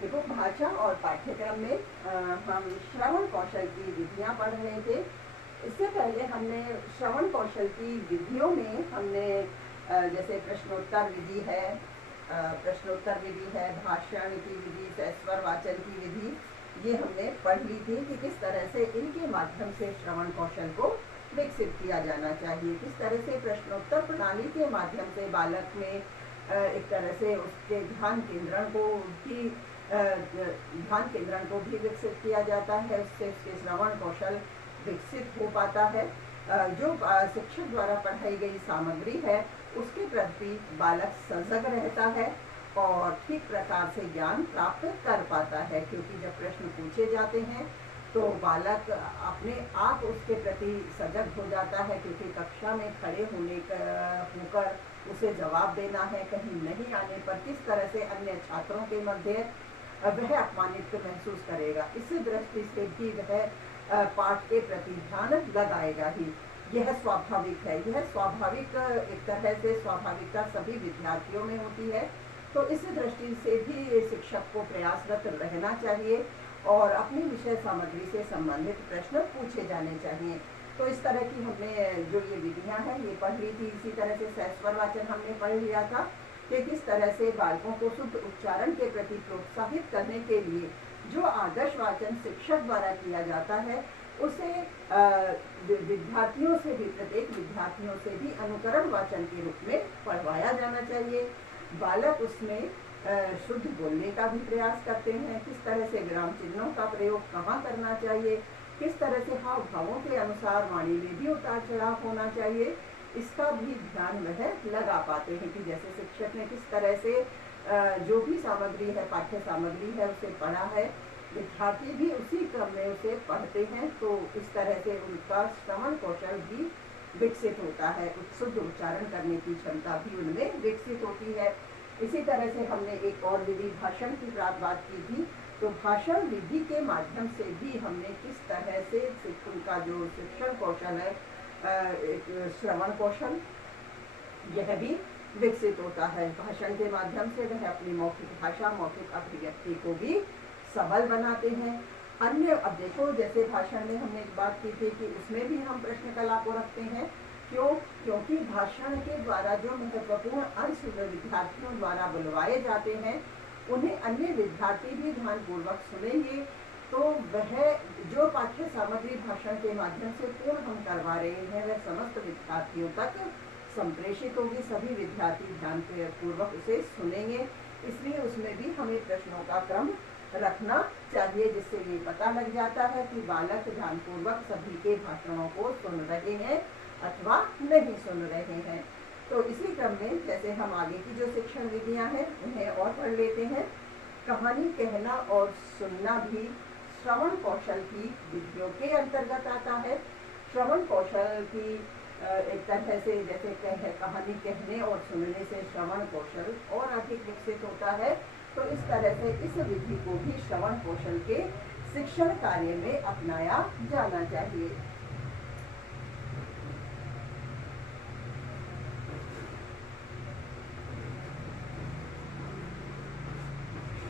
देखो, भाषा और पाठ्यक्रम में हम श्रवण कौशल की विधियां पढ़ रहे थे। इससे पहले हमने श्रवण कौशल की विधियों में हमने जैसे प्रश्नोत्तर विधि है, भाषण की विधि, सस्वर वाचन की विधि, ये हमने पढ़ ली थी कि किस तरह से इनके माध्यम से श्रवण कौशल को विकसित किया जाना चाहिए, किस तरह से प्रश्नोत्तर प्रणाली के माध्यम से बालक में एक तरह से उसके ध्यान केंद्रण को भी विकसित किया जाता है, उससे उसके श्रवण कौशल विकसित हो पाता है। जो शिक्षक द्वारा पढ़ाई गई सामग्री है उसके प्रति बालक सजग रहता है और ठीक प्रकार से ज्ञान प्राप्त कर पाता है, क्योंकि जब प्रश्न पूछे जाते हैं तो बालक अपने आप उसके प्रति सजग हो जाता है, क्योंकि कक्षा में खड़े होकर उसे जवाब देना है, कहीं नहीं आने पर किस तरह से अन्य छात्रों के मध्य वह अपमानित महसूस करेगा, इसी दृष्टि से भी वह पाठ के प्रति ध्यान लगाएगा ही। यह स्वाभाविक है, यह स्वाभाविक एक तरह से स्वाभाविकता सभी विद्यार्थियों में होती है। तो इस दृष्टि से भी शिक्षक को प्रयासरत रहना चाहिए और अपनी विषय सामग्री से संबंधित प्रश्न पूछे जाने चाहिए। तो इस तरह की हमने जो ये विधियां हैं ये पढ़ ली थी। इसी तरह से सस्वर वाचन हमने पढ़ लिया था कि किस तरह से बालकों को शुद्ध उच्चारण के प्रति प्रोत्साहित करने के लिए जो आदर्श वाचन शिक्षक द्वारा किया जाता है उसे विद्यार्थियों से भी, प्रत्येक विद्यार्थियों से भी अनुकरण वाचन के रूप में पढ़वाया जाना चाहिए। बालक उसमें शुद्ध बोलने का भी प्रयास करते हैं, किस तरह से विराम चिन्हों का प्रयोग कहाँ करना चाहिए, किस तरह से हाव भावों के अनुसार वाणी में भी उतार चढ़ाव होना चाहिए, इसका भी ध्यान वह लगा पाते हैं कि जैसे शिक्षक ने किस तरह से जो भी सामग्री है, पाठ्य सामग्री है, उसे पढ़ा है, विद्यार्थी भी उसी क्रम में उसे पढ़ते हैं, तो इस तरह से उनका श्रवण कौशल भी विकसित होता है, शुद्ध उच्चारण करने की क्षमता भी उनमें विकसित होती है। इसी तरह से हमने एक और विधि भाषण की बात की थी। तो भाषण विधि के माध्यम से भी हमने किस तरह से उनका जो शिक्षण कौशल है, श्रवण कौशल, यह भी विकसित होता है। भाषण के माध्यम से वह अपनी मौखिक भाषा, मौखिक अभिव्यक्ति को भी सबल बनाते हैं। अन्य, अब देखो, जैसे भाषण में हमने एक बात की थी कि उसमें भी हम प्रश्न कला को रखते हैं। क्योंकि भाषण के द्वारा जो महत्वपूर्ण अंश विद्यार्थियों द्वारा बुलवाए जाते हैं उन्हें अन्य विद्यार्थी भी ध्यानपूर्वक सुनेंगे, तो वह जो पाठ्य सामग्री भाषण के माध्यम से पूर्ण हम करवा रहे हैं वह समस्त विद्यार्थियों तक संप्रेषित होगी, सभी विद्यार्थी ध्यानपूर्वक उसे सुनेंगे। इसलिए उसमें भी हमें प्रश्नों का क्रम रखना चाहिए, जिससे ये पता लग जाता है कि बालक ध्यानपूर्वक सभी के भाषणों को सुन रहे हैं अथवा नहीं सुन रहे हैं। तो इसी क्रम में जैसे हम आगे की जो शिक्षण विधियां हैं उन्हें और पढ़ लेते हैं। कहानी कहना और सुनना भी श्रवण कौशल की विधियों के अंतर्गत आता है। श्रवण कौशल की एक तरह से जैसे कहानी कहने और सुनने से श्रवण कौशल और अधिक विकसित होता है, तो इस तरह से इस विधि को भी श्रवण कौशल के शिक्षण कार्य में अपनाया जाना चाहिए।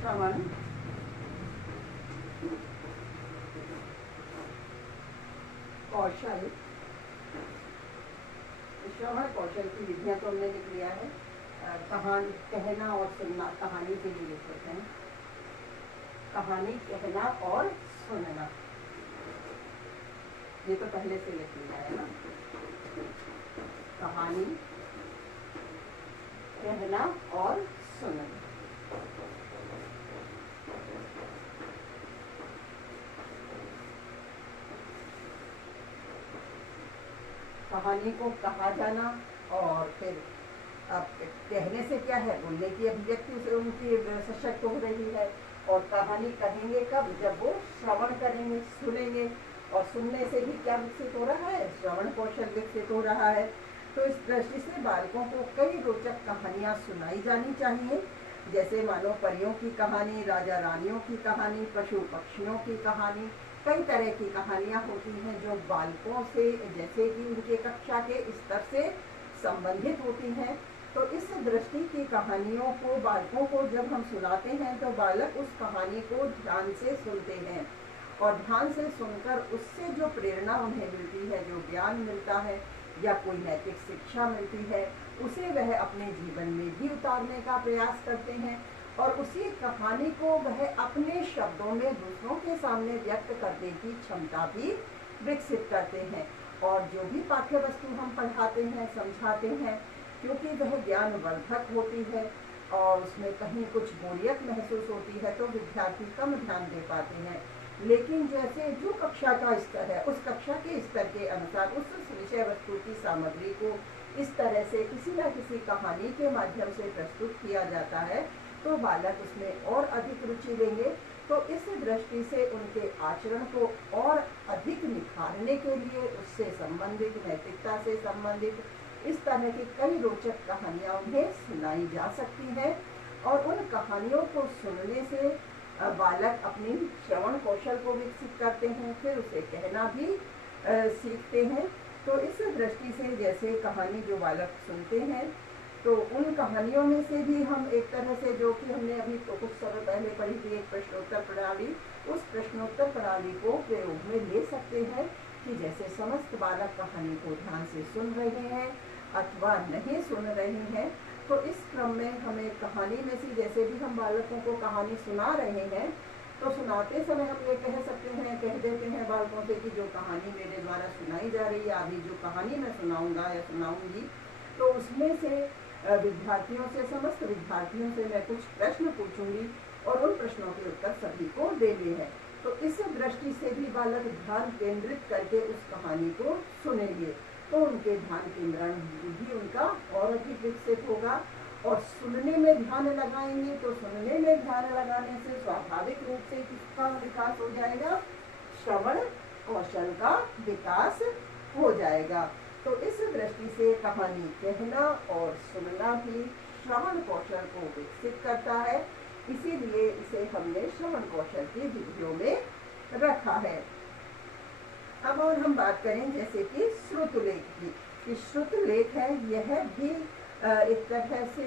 श्रवण कौशल, श्रवण कौशल की विधियां तो हमने लिख लिया है। कहानी कहना और सुनना, कहानी के लिए लिख लेते हैं, कहानी कहना और सुनना, ये तो पहले से लिख लिया है ना। कहानी कहना और सुनना, कहानी को कहा जाना और फिर अब कहने से क्या है, बोलने की अभिव्यक्ति से उनकी सशक्त हो रही है। और कहानी कहेंगे कब, जब वो श्रवण करेंगे, सुनेंगे, और सुनने से भी क्या विकसित हो रहा है, श्रवण कौशल विकसित हो रहा है। तो इस दृष्टि से बालकों को कई रोचक कहानियां सुनाई जानी चाहिए, जैसे मानो परियों की कहानी, राजा रानियों की कहानी, पशु पक्षियों की कहानी, कई तरह की कहानियां होती हैं जो बालकों से, जैसे कि उनके कक्षा के स्तर से संबंधित होती हैं। तो इस दृष्टि की कहानियों को बालकों को जब हम सुनाते हैं तो बालक उस कहानी को ध्यान से सुनते हैं और ध्यान से सुनकर उससे जो प्रेरणा उन्हें मिलती है, जो ज्ञान मिलता है या कोई नैतिक शिक्षा मिलती है, उसे वह अपने जीवन में भी उतारने का प्रयास करते हैं और उसी कहानी को वह अपने शब्दों में दूसरों के सामने व्यक्त करने की क्षमता भी विकसित करते हैं। और जो भी पाठ्य वस्तु हम पढ़ाते हैं, समझाते हैं, क्योंकि वह ज्ञानवर्धक होती है और उसमें कहीं कुछ बोरियत महसूस होती है तो विद्यार्थी कम ध्यान दे पाते हैं। लेकिन जैसे जो कक्षा का स्तर है, उस कक्षा के स्तर के अनुसार उस विषय वस्तु की सामग्री को इस तरह से किसी न किसी कहानी के माध्यम से प्रस्तुत किया जाता है तो बालक उसमें और अधिक रुचि लेंगे। तो इस दृष्टि से उनके आचरण को और अधिक निखारने के लिए उससे संबंधित, नैतिकता से संबंधित इस तरह की कई रोचक कहानियाँ उन्हें सुनाई जा सकती हैं और उन कहानियों को सुनने से बालक अपनी श्रवण कौशल को विकसित करते हैं, फिर उसे कहना भी सीखते हैं। तो इस दृष्टि से जैसे कहानी जो बालक सुनते हैं तो उन कहानियों में से भी हम एक तरह से, जो कि हमने अभी तो कुछ समय पहले पढ़ी थी, एक प्रश्नोत्तर प्रणाली, उस प्रश्नोत्तर प्रणाली को प्रयोग में ले सकते हैं कि जैसे समस्त बालक कहानी को ध्यान से सुन रहे हैं अथवा नहीं सुन रहे हैं, तो इस क्रम में हमें कहानी में से जैसे भी हम बालकों को कहानी सुना रहे हैं तो सुनाते समय हम ये कह सकते हैं, कह देते हैं बालकों से कि जो कहानी मेरे द्वारा सुनाई जा रही है, अभी जो कहानी मैं सुनाऊंगा या सुनाऊंगी, तो उसमें से विद्यार्थियों से, समस्त विद्यार्थियों से मैं कुछ प्रश्न पूछूंगी और उन प्रश्नों के उत्तर सभी को देने हैं। तो इस दृष्टि से भी बालक ध्यान केंद्रित करके उस कहानी को सुनेंगे तो उनके ध्यान केंद्रण भी उनका और अधिक विकसित होगा। और सुनने में ध्यान लगाएंगे तो सुनने में ध्यान लगाने से स्वाभाविक रूप से किसका विकास हो जाएगा? श्रवण कौशल का विकास हो जाएगा। तो इस दृष्टि से कहानी कहना और सुनना भी श्रवण कौशल को विकसित करता है, इसीलिए इसे हमने श्रवण कौशल की विधियों में रखा है। अब और हम बात करें जैसे कि श्रुतलेख की। श्रुतलेख है, यह भी एक तरह से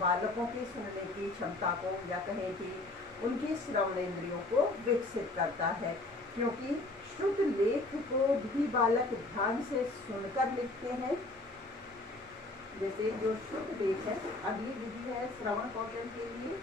बालकों की सुनने की क्षमता को या कहें कि उनकी श्रवणेंद्रियों को विकसित करता है, क्योंकि श्रुत लेख को भी बालक ध्यान से सुनकर लिखते हैं। जैसे जो श्रुत लेख है, अगली विधि है श्रवण कौशल के लिए।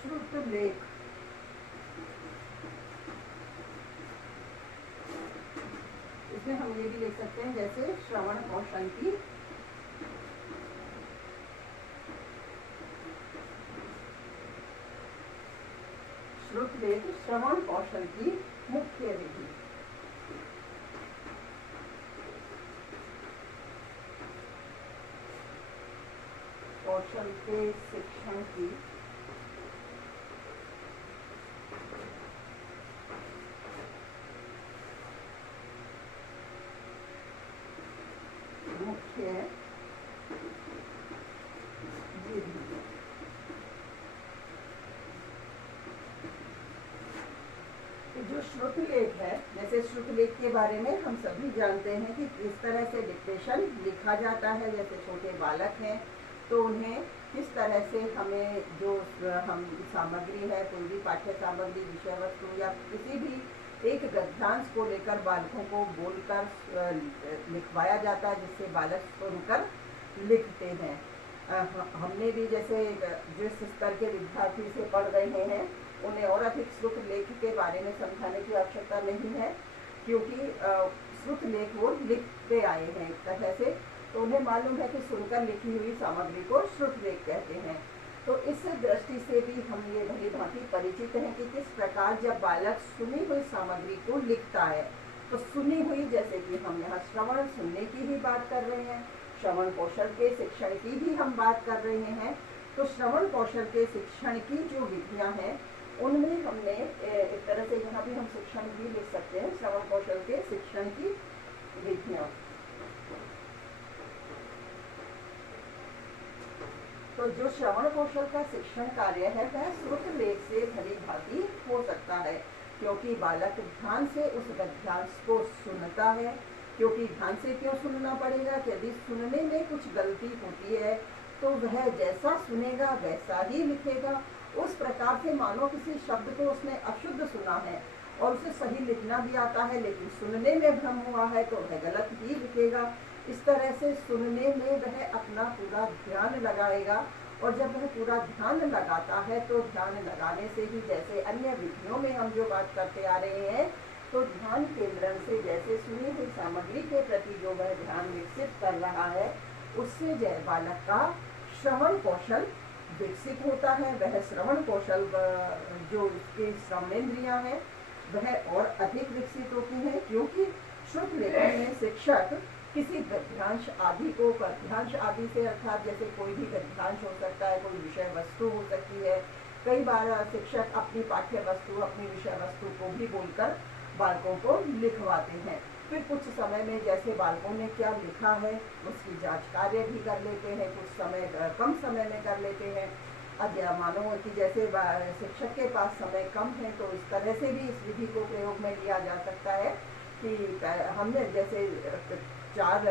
श्रुत लेख इसमें हम ये भी लिख सकते हैं जैसे श्रवण कौशल की श्रुत लेख श्रवण कौशल की मुख्य विधि। कौशल के शिक्षण की मुख्य विधि। जो श्रुतलेख है, जैसे श्रुतलेख के बारे में हम सभी जानते हैं कि किस तरह से डिक्टेशन लिखा जाता है। जैसे छोटे बालक हैं तो उन्हें किस तरह से हमें जो हम सामग्री है, कोई भी पाठ्य सामग्री, विषय वस्तु या किसी भी एक गद्यांश को लेकर बालकों को बोलकर लिखवाया जाता है, जिससे बालक सुनकर लिखते हैं। हमने भी जैसे जिस स्तर के विद्यार्थी से पढ़ रहे हैं उन्हें और अधिक श्रुत लेख के बारे में समझाने की आवश्यकता नहीं है, क्योंकि श्रुत लेख वो लिखते आए हैं एक तरह से, तो उन्हें मालूम है कि सुनकर लिखी हुई सामग्री को श्रुत लेख कहते हैं। तो इस दृष्टि से भी हम ये भली भांति परिचित हैं कि किस प्रकार जब बालक सुनी हुई सामग्री को लिखता है, तो सुनी हुई, जैसे कि हम यहाँ श्रवण सुनने की ही बात कर रहे हैं, श्रवण कौशल के शिक्षण की भी हम बात कर रहे हैं। तो श्रवण कौशल के शिक्षण की जो विधियाँ हैं उनमें हमने एक तरह से यहाँ भी हम शिक्षण भी लिख सकते हैं, श्रवण कौशल के शिक्षण की विधियाँ। तो जो श्रवण कौशल का शिक्षण कार्य है वह श्रुत लेख से भली भांति हो सकता है, क्योंकि बालक ध्यान से उस गद्यांश को सुनता है। क्योंकि ध्यान से क्यों सुनना पड़ेगा कि यदि सुनने में कुछ गलती होती है तो वह जैसा सुनेगा वैसा ही लिखेगा। उस प्रकार से मानो किसी शब्द को उसने अशुद्ध सुना है और उसे सही लिखना भी आता है, लेकिन सुनने में भ्रम हुआ है तो वह गलत ही लिखेगा। इस तरह से सुनने में वह अपना पूरा ध्यान लगाएगा, और जब वह पूरा ध्यान लगाता है तो ध्यान लगाने से ही, जैसे अन्य विधियों में हम जो बात करते आ रहे हैं, तो ध्यान केंद्रण से जैसे सुनी हुई सामग्री के प्रति जो वह ध्यान विकसित कर रहा है, उससे जय बालक का श्रवण कौशल विकसित होता है। वह श्रवण कौशल जो उसके श्रवणेंद्रियां हैं वह और अधिक विकसित होती हैं, क्योंकि श्रुत लेखन में शिक्षक किसी गद्यांश आदि को, पद्यांश आदि से अर्थात जैसे कोई भी गद्यांश हो सकता है, कोई विषय वस्तु हो सकती है। कई बार शिक्षक अपनी पाठ्य वस्तु, अपनी विषय वस्तु को भी बोलकर बालकों को लिखवाते हैं। फिर कुछ समय में जैसे बालकों ने क्या लिखा है उसकी जांच कार्य भी कर लेते हैं, कुछ समय कम समय में कर लेते हैं। अब यह मानो कि जैसे शिक्षक के पास समय कम है तो इस तरह से भी इस विधि को प्रयोग में लिया जा सकता है कि हमने जैसे 4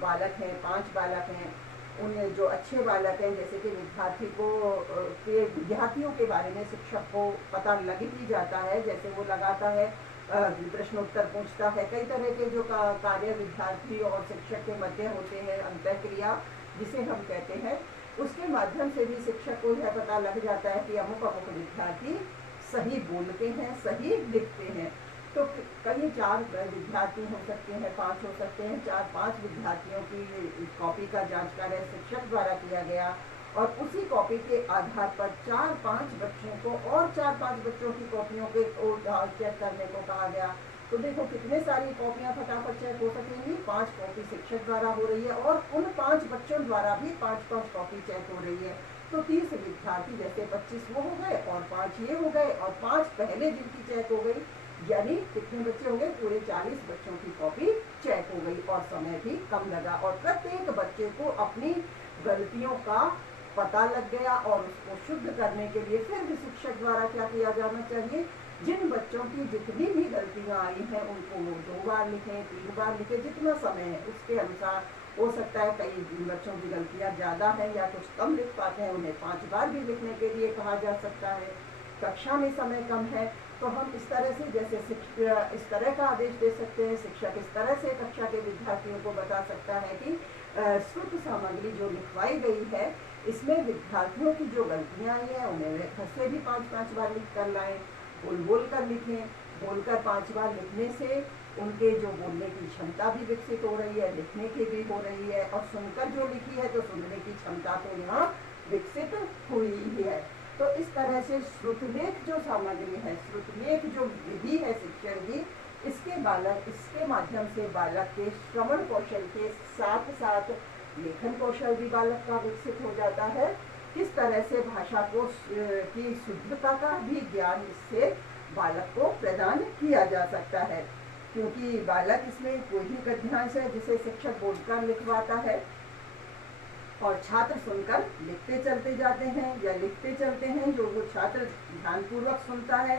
बालक हैं, 5 बालक हैं, उन जो अच्छे बालक हैं, जैसे कि विद्यार्थियों के बारे में शिक्षक को पता लग ही जाता है, जैसे वो लगाता है प्रश्न उत्तर पूछता है। कई तरह के जो कार्य विद्यार्थी और शिक्षक के मध्य होते हैं, अंतःक्रिया जिसे हम कहते हैं, उसके माध्यम से भी शिक्षक को यह पता लग जाता है कि अमुक अमुक विद्यार्थी सही बोलते हैं, सही लिखते हैं। तो कई 4 विद्यार्थी हो सकते हैं, 5 हो सकते हैं, 4-5 विद्यार्थियों की कॉपी का जांच कार्य शिक्षक द्वारा किया गया, और उसी कॉपी के आधार पर 4-5 बच्चों को और 4-5 बच्चों की कॉपियों के चेक करने को कहा गया। तो देखो कितने सारी कॉपियां फटाफट चेक हो सकेंगी। 5 कॉपी शिक्षक द्वारा हो रही है और उन 5 बच्चों द्वारा भी 5-5 कॉपी चेक हो रही है। तो 30 विद्यार्थी, जैसे 25 वो हो गए और 5 ये हो गए और 5 पहले जिनकी चेक हो गई, यानी कितने बच्चे हो गए, पूरे 40 बच्चों की कॉपी चेक हो गई और समय भी कम लगा। और प्रत्येक बच्चे को अपनी गलतियों का पता लग गया, और उसको शुद्ध करने के लिए फिर भी शिक्षक द्वारा क्या किया जाना चाहिए, जिन बच्चों की जितनी भी गलतियां आई हैं उनको वो 2 बार लिखें, 3 बार लिखें, जितना समय है उसके अनुसार। हो सकता है कई बच्चों की गलतियां ज़्यादा है या कुछ कम लिख पाते हैं, उन्हें 5 बार भी लिखने के लिए कहा जा सकता है। कक्षा में समय कम है तो हम इस तरह से, जैसे शिक्षक इस तरह का आदेश दे सकते हैं, शिक्षक इस तरह से कक्षा के विद्यार्थियों को बता सकता है कि श्रुत सामग्री जो लिखवाई गई है इसमें विद्यार्थियों की जो गलतियां आई हैं उन्हें वे घर से भी 5-5 बार लिख कर लाएं, बोल कर लिखें। बोलकर 5 बार लिखने से उनके जो बोलने की क्षमता भी विकसित हो रही है, लिखने की भी हो रही है, और सुनकर जो लिखी है तो सुनने की क्षमता तो यहाँ विकसित हुई ही है। तो इस तरह से श्रुतलेख जो सामग्री है, श्रुतलेख जो विधि है शिक्षण की, इसके माध्यम से बालक के श्रवण कौशल के साथ साथ लेखन कौशल भी बालक का विकसित हो जाता है। किस तरह से भाषा को की शुद्धता का भी ज्ञान इससे बालक को प्रदान किया जा सकता है, क्योंकि बालक इसमें कोई भी गद्यांश है जिसे शिक्षक बोलकर लिखवाता है और छात्र सुनकर लिखते चलते जाते हैं या लिखते चलते हैं। जो वो छात्र ध्यानपूर्वक सुनता है,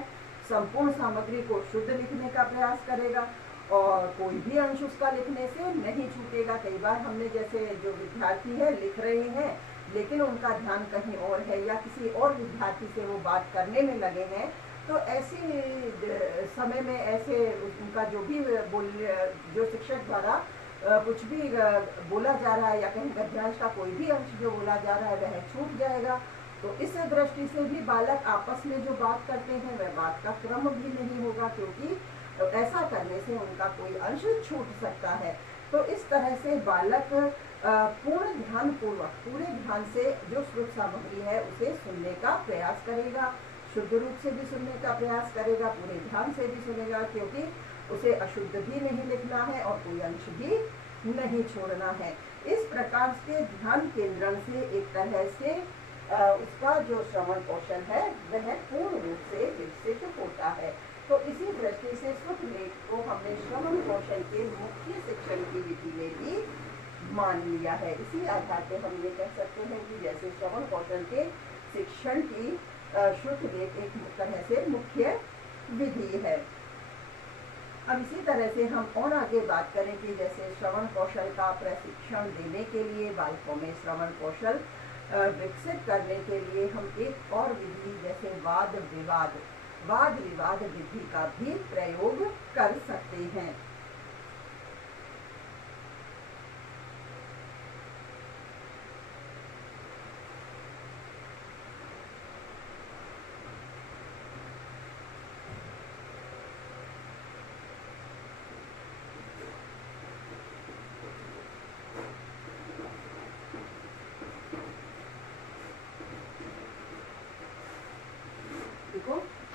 संपूर्ण सामग्री को शुद्ध लिखने का प्रयास करेगा और कोई भी अंश उसका लिखने से नहीं छूटेगा। कई बार हमने जैसे जो विद्यार्थी है लिख रहे हैं लेकिन उनका ध्यान कहीं और है या किसी और विद्यार्थी से वो बात करने में लगे हैं, तो ऐसे समय में ऐसे उनका जो भी जो शिक्षक द्वारा कुछ भी बोला जा रहा है या कहीं गद्यांश का कोई भी अंश जो बोला जा रहा है वह छूट जाएगा। तो इस दृष्टि से भी बालक आपस में जो बात करते हैं वह बात का क्रम भी नहीं होगा, क्योंकि ऐसा करने से उनका कोई अंश छूट सकता है। तो इस तरह से बालक पूर्ण ध्यान पूर्वक, पूरे ध्यान से जो श्रुत सामग्री है उसे सुनने का प्रयास करेगा, शुद्ध रूप से भी सुनने का प्रयास करेगा, पूरे ध्यान से भी सुनेगा, क्योंकि उसे अशुद्ध भी नहीं लिखना है और कोई अंश भी नहीं छोड़ना है। इस प्रकार से ध्यान केंद्रण से एक तरह से उसका जो श्रवण कौशल है वह पूर्ण रूप से विकसित होता है। तो इसी दृष्टि से श्रुत लेख को हमने श्रवण कौशल के मुख्य शिक्षण की विधि में भी मान लिया है। इसी आधार पे हम ये कह सकते हैं कि जैसे श्रवण कौशल के शिक्षण की श्रुतलेख एक तरह से मुख्य विधि है। अब इसी तरह से हम और आगे बात करें कि जैसे श्रवण कौशल का प्रशिक्षण देने के लिए, बालकों में श्रवण कौशल विकसित करने के लिए हम एक और विधि जैसे वाद विवाद विधि का भी प्रयोग कर सकते हैं।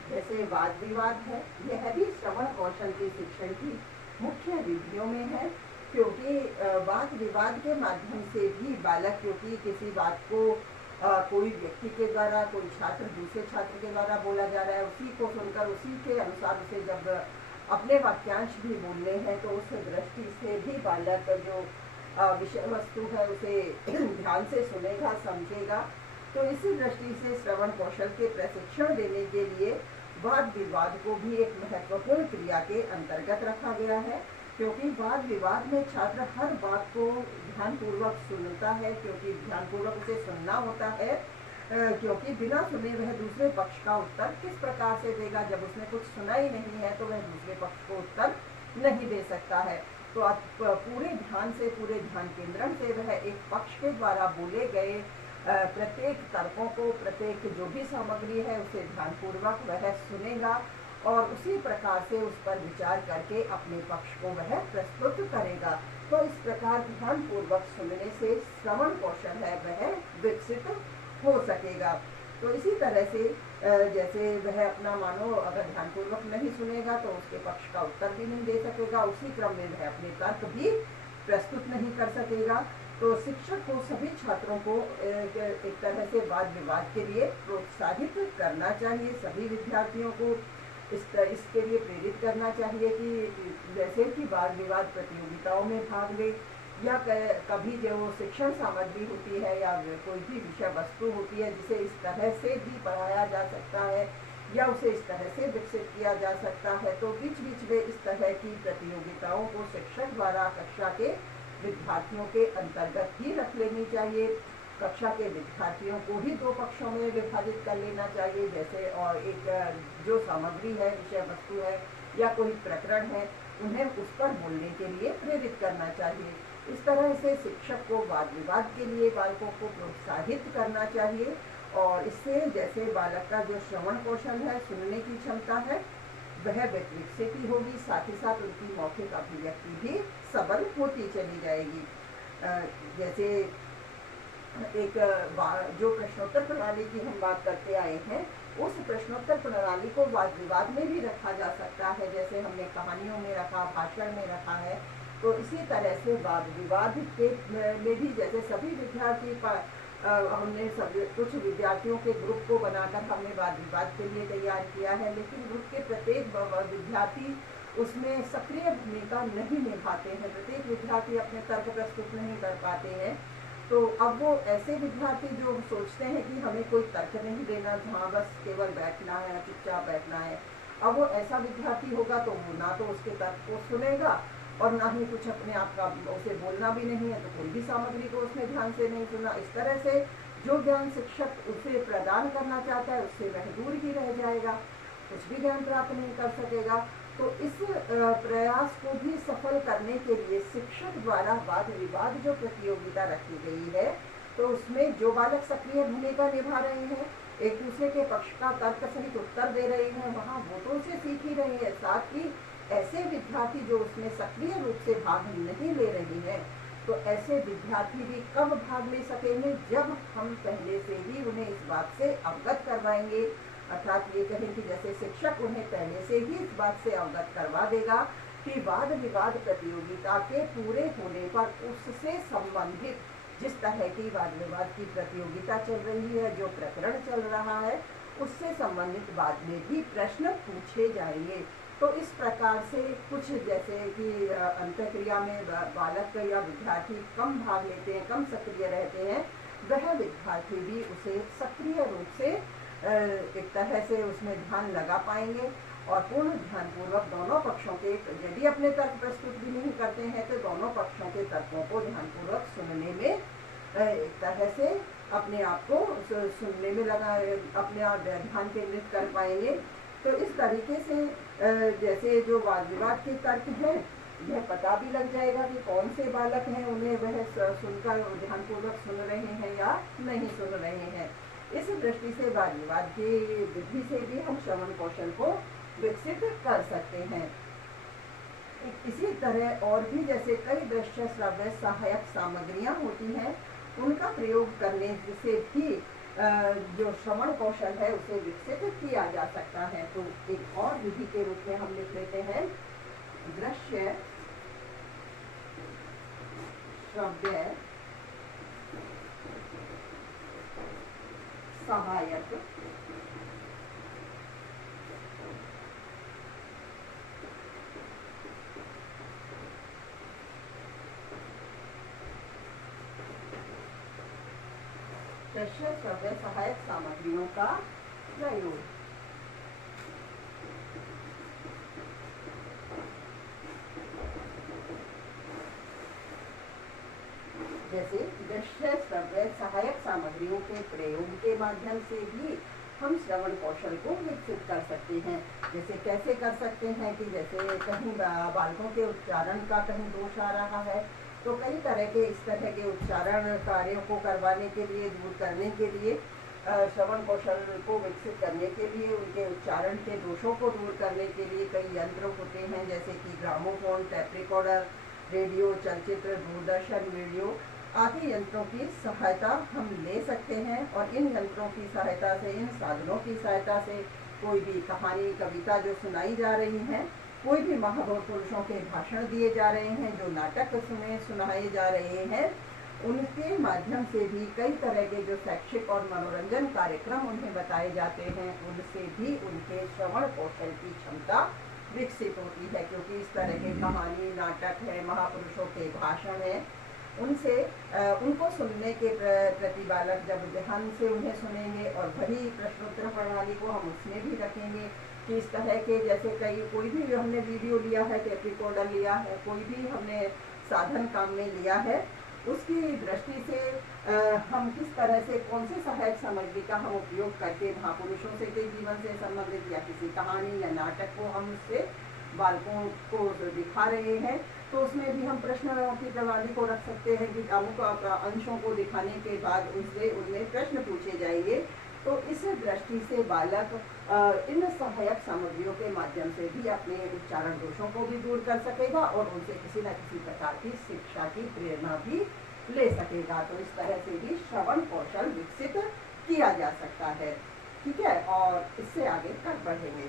जैसे वाद विवाद है, यह भी श्रवण कौशल के शिक्षण की मुख्य विधियों में है, क्योंकि वाद विवाद के माध्यम से भी बालक, क्योंकि किसी बात को कोई व्यक्ति के द्वारा, कोई छात्र दूसरे छात्र के द्वारा बोला जा रहा है, उसी को सुनकर उसी के अनुसार उसे जब अपने वाक्यांश भी बोलने हैं तो उस दृष्टि से भी बालक जो विषय वस्तु है उसे ध्यान से सुनेगा, समझेगा। तो इसी दृष्टि से श्रवण कौशल के प्रशिक्षण देने के लिए वाद विवाद को भी एक महत्वपूर्ण क्रिया के अंतर्गत रखा गया है, क्योंकि वाद विवाद में छात्र हर बात को ध्यानपूर्वक सुनता है, क्योंकि ध्यानपूर्वक उसे सुनना होता है, क्योंकि बिना सुने वह दूसरे पक्ष का उत्तर किस प्रकार से देगा। जब उसने कुछ सुना ही नहीं है तो वह दूसरे पक्ष को उत्तर नहीं दे सकता है। तो आप पूरे ध्यान से, पूरे ध्यान केंद्रण से वह एक पक्ष के द्वारा बोले गए प्रत्येक तर्कों को, प्रत्येक जो भी सामग्री है उसे ध्यानपूर्वक वह सुनेगा और उसी प्रकार से उस पर विचार करके अपने पक्ष को वह प्रस्तुत करेगा। तो इस प्रकार ध्यानपूर्वक सुनने से श्रवण कौशल है वह विकसित हो सकेगा। तो इसी तरह से जैसे वह अपना, मानो अगर ध्यानपूर्वक नहीं सुनेगा तो उसके पक्ष का उत्तर भी नहीं दे सकेगा, उसी क्रम में वह अपने तर्क भी प्रस्तुत नहीं कर सकेगा। तो शिक्षक को सभी छात्रों को एक तरह से वाद विवाद के लिए प्रोत्साहित करना चाहिए, सभी विद्यार्थियों को इसके लिए प्रेरित करना चाहिए कि जैसे कि वाद विवाद प्रतियोगिताओं में भाग ले, या कभी जो शिक्षण सामग्री होती है या कोई भी विषय वस्तु होती है जिसे इस तरह से भी पढ़ाया जा सकता है या उसे इस तरह से विकसित किया जा सकता है, तो बीच बीच में इस तरह की प्रतियोगिताओं को शिक्षक द्वारा कक्षा के विद्यार्थियों के अंतर्गत ही रख लेनी चाहिए। कक्षा के विद्यार्थियों को ही दो पक्षों में विभाजित कर लेना चाहिए, जैसे और एक जो सामग्री है, विषय वस्तु है या कोई प्रकरण है, उन्हें उस पर बोलने के लिए प्रेरित करना चाहिए। इस तरह से शिक्षक को वाद विवाद के लिए बालकों को प्रोत्साहित करना चाहिए और इससे जैसे बालक का जो श्रवण कौशल है, सुनने की क्षमता है, वह विकसित ही होगी, साथ ही साथ उनकी मौखिक अभिव्यक्ति भी सबल होती चली जाएगी। जैसे एक जो प्रश्नोत्तर प्रणाली की हम बात करते आए हैं, उस प्रश्नोत्तर प्रणाली को वाद विवाद में भी रखा जा सकता है, जैसे हमने कहानियों में रखा, भाषण में रखा है। तो इसी तरह से वाद विवाद के में भी जैसे सभी विद्यार्थी हमने कुछ विद्यार्थियों के ग्रुप को बनाकर हमने वाद विवाद के लिए तैयार किया है, लेकिन ग्रुप के प्रत्येक विद्यार्थी उसमें सक्रिय भूमिका नहीं निभाते हैं, प्रत्येक विद्यार्थी अपने तर्क प्रस्तुत नहीं कर पाते हैं। तो अब वो ऐसे विद्यार्थी जो सोचते हैं कि हमें कोई तर्क नहीं देना, जहाँ बस केवल बैठना है, चुपचाप बैठना है, अब वो ऐसा विद्यार्थी होगा तो वो ना तो उसके तर्क को सुनेगा और ना ही कुछ अपने आप का, उसे बोलना भी नहीं है तो कोई भी सामग्री को उसने ध्यान से नहीं सुना। इस तरह से जो ज्ञान शिक्षक उसे प्रदान करना चाहता है उससे वह दूर ही रह जाएगा, कुछ भी ज्ञान प्राप्त नहीं कर सकेगा। तो इस प्रयास को भी सफल करने के लिए शिक्षक द्वारा वाद विवाद जो प्रतियोगिता रखी गई है, तो उसमें जो बालक सक्रिय भूमिका निभा रहे हैं, एक दूसरे के पक्ष का तर्क सहित उत्तर दे रहे हैं, वहाँ वोटों से सीख ही रहे हैं, साथ ही ऐसे विद्यार्थी जो उसमें सक्रिय रूप से भाग नहीं ले रहे हैं, तो ऐसे विद्यार्थी भी कब भाग ले सकेंगे, जब हम पहले से ही उन्हें इस बात से अवगत करवाएंगे। अर्थात ये कहें कि जैसे शिक्षक उन्हें पहले से ही इस बात से अवगत करवा देगा कि वाद विवाद प्रतियोगिता के पूरे होने पर उससे संबंधित जिस तरह की वाद विवाद की प्रतियोगिता चल रही है, जो प्रकरण चल रहा है, उससे संबंधित बाद में भी प्रश्न पूछे जाएंगे। तो इस प्रकार से कुछ जैसे कि अंतःक्रिया में बालक या विद्यार्थी कम भाग लेते हैं, कम सक्रिय रहते हैं, वह विद्यार्थी भी उसे सक्रिय रूप से एक तरह से उसमें ध्यान लगा पाएंगे और पूर्ण ध्यानपूर्वक दोनों पक्षों के, यदि अपने तर्क प्रस्तुत भी नहीं करते हैं तो दोनों पक्षों के तर्कों को ध्यानपूर्वक सुनने में एक तरह से अपने आप को सुनने में लगा, अपने आप ध्यान केंद्रित कर पाएंगे। तो इस तरीके से जैसे जो वाद विवाद के तर्क हैं, यह पता भी लग जाएगा कि कौन से बालक हैं, उन्हें वह सुनकर ध्यानपूर्वक सुन रहे हैं या नहीं सुन रहे हैं। इस दृष्टि से वाद विवाद की विधि से भी हम श्रवण कौशल को विकसित कर सकते हैं। इसी तरह और भी जैसे कई दृश्य श्रव्य सहायक सामग्रियां होती हैं, उनका प्रयोग करने से भी जो श्रवण कौशल है उसे विकसित किया जा सकता है। तो एक और विधि के रूप में हम लिख लेते हैं दृश्य श्रव्य सहायक दृश्य श्रव्य सहायक सामग्रियों का प्रयोग। जैसे दृश्य श्रव्य सहायक सामग्रियों के प्रयोग के माध्यम से भी हम श्रवण कौशल को विकसित कर सकते हैं। जैसे कैसे कर सकते हैं कि जैसे कहीं बालकों के उच्चारण का कहीं दोष आ रहा है, तो कई तरह के इस तरह के उच्चारण कार्यों को करवाने के लिए, दूर करने के लिए, श्रवण कौशल को विकसित करने के लिए, उनके उच्चारण के दोषों को दूर करने के लिए कई यंत्र होते हैं, जैसे कि ग्रामोफोन, टेप रिकॉर्डर, रेडियो, चलचित्र, दूरदर्शन, वीडियो आदि यंत्रों की सहायता हम ले सकते हैं। और इन यंत्रों की सहायता से, इन साधनों की सहायता से कोई भी कहानी, कविता जो सुनाई जा रही हैं, कोई भी महापुरुषों के भाषण दिए जा रहे हैं, जो नाटक सुनाए जा रहे हैं, उनके माध्यम से भी कई तरह के जो शैक्षिक और मनोरंजन कार्यक्रम उन्हें बताए जाते हैं, उनसे भी उनके श्रवण कौशल की क्षमता विकसित होती है। क्योंकि इस तरह के कहानी, नाटक है, महापुरुषों के भाषण है, उनसे उनको सुनने के प्रति बालक जब ध्यान से उन्हें सुनेंगे और वही प्रश्नोत्तर प्रणाली को हम उसमें भी रखेंगे कि इस तरह के जैसे कोई भी हमने वीडियो लिया है, टेप रिकॉर्डर लिया है, कोई भी हमने साधन काम में लिया है, उसकी दृष्टि से हम किस तरह से कौन सी सहायक सामग्री का हम उपयोग करके महापुरुषों से के जीवन से संबंधित या किसी कहानी या नाटक को हम उससे बालकों को दिखा रहे हैं, तो उसमें भी हम प्रश्न की प्रणाली को रख सकते हैं कि अमुक अंशों को दिखाने के बाद उनसे उनमें प्रश्न पूछे जाएंगे। तो इस दृष्टि से बालक इन सहायक सामग्रियों के माध्यम से भी अपने उच्चारण दोषों को भी दूर कर सकेगा और उनसे किसी न किसी प्रकार की शिक्षा की प्रेरणा भी ले सकेगा। तो इस तरह से भी श्रवण कौशल विकसित किया जा सकता है। ठीक है, और इससे आगे तक बढ़ेंगे।